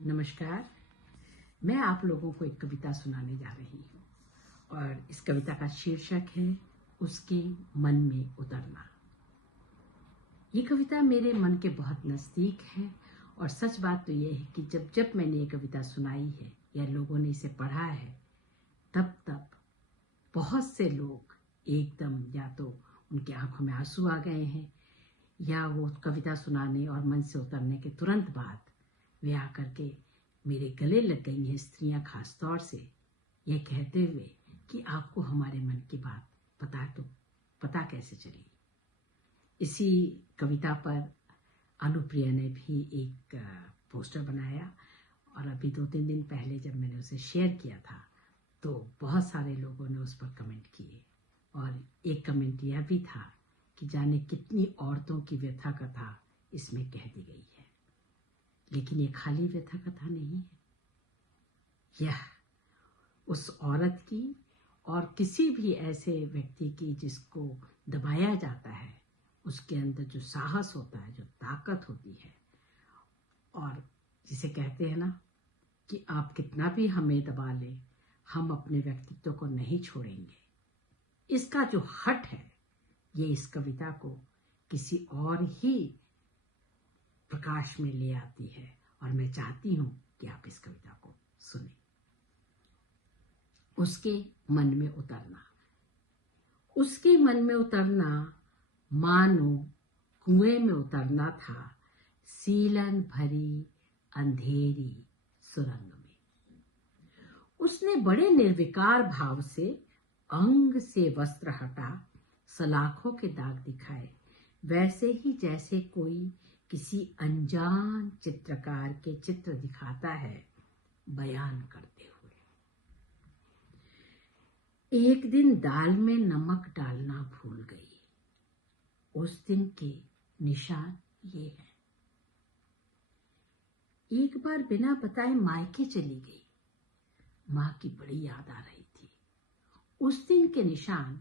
नमस्कार। मैं आप लोगों को एक कविता सुनाने जा रही हूँ और इस कविता का शीर्षक है उसके मन में उतरना। ये कविता मेरे मन के बहुत नज़दीक है और सच बात तो ये है कि जब जब मैंने ये कविता सुनाई है या लोगों ने इसे पढ़ा है तब बहुत से लोग एकदम या तो उनकी आंखों में आंसू आ गए हैं या वो कविता सुनाने और मन से उतरने के तुरंत बाद वे आकर के मेरे गले लग गई हैं, स्त्रियां खास तौर से, यह कहते हुए कि आपको हमारे मन की बात पता कैसे चली। इसी कविता पर अनुप्रिया ने भी एक पोस्टर बनाया और अभी 2-3 दिन पहले जब मैंने उसे शेयर किया था तो बहुत सारे लोगों ने उस पर कमेंट किए और एक कमेंट यह भी था कि जाने कितनी औरतों की व्यथा कथा इसमें कह दी गई है। लेकिन ये खाली व्यथा कथा नहीं है, यह उस औरत की और किसी भी ऐसे व्यक्ति की जिसको दबाया जाता है, उसके अंदर जो साहस होता है, जो ताकत होती है और जिसे कहते हैं ना कि आप कितना भी हमें दबा लें, हम अपने व्यक्तित्व को नहीं छोड़ेंगे। इसका जो हट है, ये इस कविता को किसी और ही प्रकाश में ले आती है और मैं चाहती हूं कि आप इस कविता को सुनें। उसके मन में उतरना। उसके मन में उतरना मानो कुएं में उतरना था, सीलन भरी अंधेरी सुरंग में। उसने बड़े निर्विकार भाव से अंग से वस्त्र हटा, सलाखों के दाग दिखाए, वैसे ही जैसे कोई किसी अनजान चित्रकार के चित्र दिखाता है बयान करते हुए। एक दिन दाल में नमक डालना भूल गई। उस दिन के निशान ये हैं। एक बार बिना बताए मायके चली गई। माँ की बड़ी याद आ रही थी। उस दिन के निशान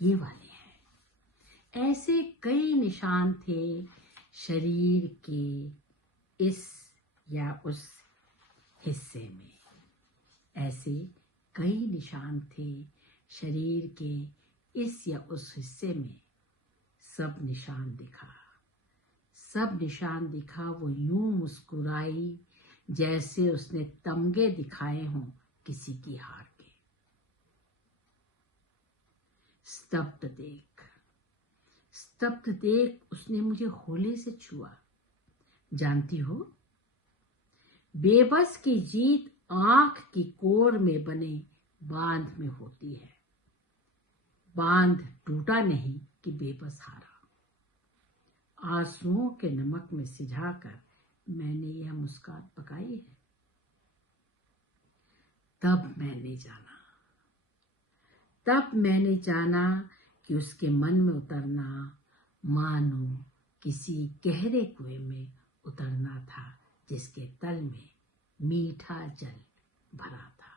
ये वाले हैं। ऐसे कई निशान थे शरीर के इस या उस हिस्से में। ऐसे कई निशान थे शरीर के इस या उस हिस्से में। सब निशान दिखा। वो यूं मुस्कुराई जैसे उसने तमगे दिखाए हों किसी की हार के। स्तब्ध देख उसने मुझे होले से छुआ। जानती हो, बेबस की जीत आंख की कोर में बने बांध में होती है। बांध टूटा नहीं कि बेबस हारा। आंसुओं के नमक में सिझाकर मैंने यह मुस्कान पकाई है। तब मैंने जाना कि उसके मन में उतरना मानो किसी गहरे कुएं में उतरना था, जिसके तल में मीठा जल भरा था।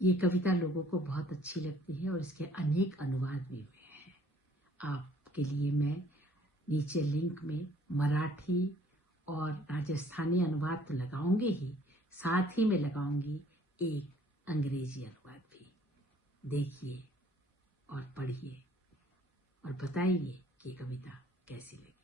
ये कविता लोगों को बहुत अच्छी लगती है और इसके अनेक अनुवाद भी हुए हैं। आपके लिए मैं नीचे लिंक में मराठी और राजस्थानी अनुवाद तो लगाऊंगी ही, साथ ही में लगाऊंगी एक अंग्रेजी अनुवाद भी। देखिए और पढ़िए और बताइए कि कविता कैसी लगी।